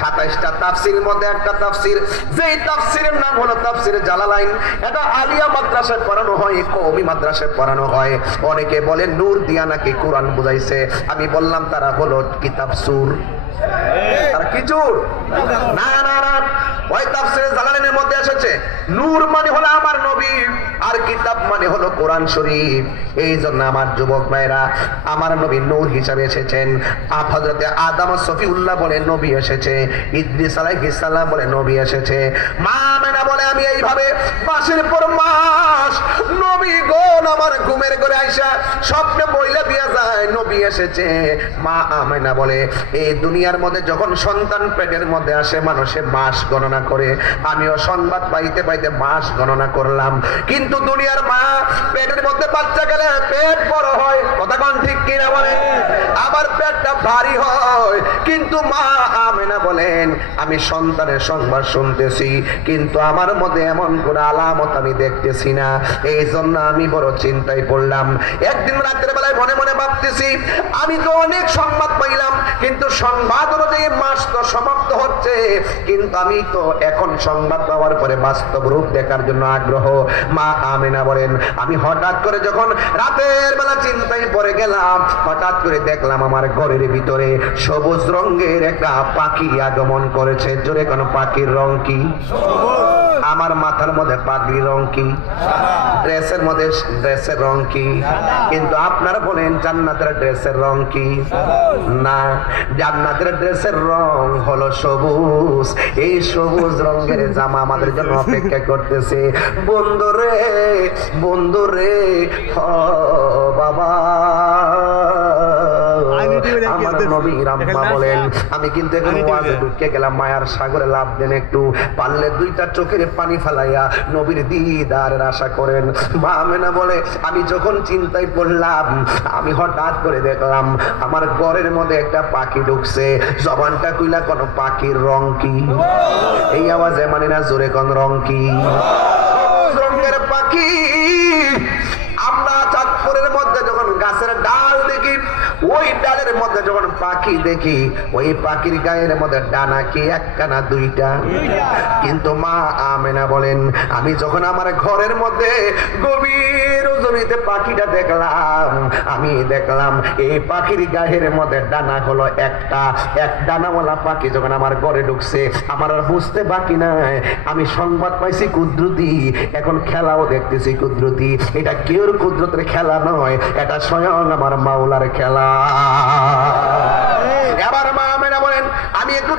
27টা তাফসীরের মধ্যে একটা তাফসীর, যেই তাফসীরের নাম হলো তাফসীর জালালাইন। এটা আলিয়া মাদ্রাসায় পড়ানো হয়, কওমি মাদ্রাসায় পড়ানো হয়। অনেকে বলে নূর দিয়া নাকি কোরআন বুঝাইছে। আমি বললাম তারা হলো কিতাব সুর। তারা কি চোর? না না না, ওই তাফসীরে জালালাইনের মধ্যে এসেছে নূর মানে হলো আমার নবী, আর কিতাব মানে হলো কোরআন শরীফ। এই জন্য আমার যুবক ভাইরা, আমার নবী নূর হিসাবে এসেছেন। হযরতে আদম সফিউল্লাহ বলে নবী এসেছে, ইদ্রিস আলাইহিস সালাম বলে নবী এসেছে। মা আমেনা বলে আমি এইভাবে মাসের পর মাস নবীগণ আমার ঘুমের ঘরে আইসা স্বপ্নে বইলা দিয়া যায় নবী এসেছে। মা আমেনা বলে এই দুনিয়ার মধ্যে যখন সন্তান পেটের মধ্যে আসে মানুষে মাস গণনা করে, আমিও সংবাদ পাইতে পাইতে মাস গণনা করলাম। কিন্তু দুনিয়ার মা পেটের মধ্যে বাচ্চা গেলে পেট বড় হয়, কথা কোন ঠিক কিনা বলে, আবার পেটটা ভারী হয়। কিন্তু মা আমেনা বলেন আমি সন্তানের সংবাদ শুনতেছি, কিন্তু আমার মধ্যে এমন কোন আলামত আমি দেখতেছি না। এই জন্য আমি বড় চিন্তায় পড়লাম। একদিন রাতের বেলায় মনে মনে ভাবতেছি আমি তো অনেক সংবাদ পাইলাম, কিন্তু সংবাদ অনুযায়ী মাস তো সমাপ্ত হচ্ছে, কিন্তু আমি তো এখন সংবাদ পাওয়ার পরে বাস্তব রূপ দেখার জন্য আগ্রহ। মা আমেনা বলেন আমি হঠাৎ করে যখন রাতের বেলা চিন্তায় পড়ে গেলাম, হঠাৎ করে দেখলাম আমার ঘরের ভিতরে সবুজ রঙের একটা পাখি আগমন করেছে। জোরে কোন পাখির রং কি? আমার মাথার মধ্যে পাগড়ির রং কি? ড্রেসের মধ্যে ড্রেসের রং কি? কিন্তু আপনারা বলেন জান্নাতের ড্রেসের রং কি? না, জান্নাতের ড্রেসের রং হলো সবুজ। এই সবুজ রঙের জামা আমাদের জন্য অপেক্ষা করতেছে। বন্ধুরে বন্ধুরে ও বাবা, আমার নবীর আম্মা বলেন আমি কিন্তু এখন ওয়াজে ঢুকে গেলাম, মায়ার সাগরে লাভ দেন, একটু পারলে দুইটা চোখের পানি ফেলাইয়া নবীর দিদারের আশা করেন। মা আমেনা বলে আমি যখন চিন্তায় পড়লাম, আমি হঠাৎ করে দেখলাম আমার ঘরের মধ্যে একটা পাখি ঢুকছে। জবানটা কইলা কোন পাখির রং কি? এই আওয়াজে মানে না, জোরে কোন রং কি? রঙের পাখি। আমরা চাঁদপুরের মধ্যে যখন গাছের ডাল দেখি, ওই ডালের মধ্যে যখন পাখি দেখি, ওই পাখির গায়ের মধ্যে ডানা কি একটা না দুইটা? কিন্তু মা আমেনা বলেন আমি যখন আমার ঘরের মধ্যে গভীর জমিতে পাখিটা দেখলাম, আমি দেখলাম এই পাখির গায়ের মধ্যে ডানা হলো একটা। এক ডানাওয়ালা পাখি যখন আমার ঘরে ঢুকছে, আমার আর বুঝতে বাকি নাই। আমি সংবাদ পাইছি কুদরতি, এখন খেলাও দেখতেছি কুদরতি। এটা কেউর কুদরতের খেলা নয়, এটা স্বয়ং আমার মাওলার খেলা। এবার মা আমেনা বলেন আমি একটু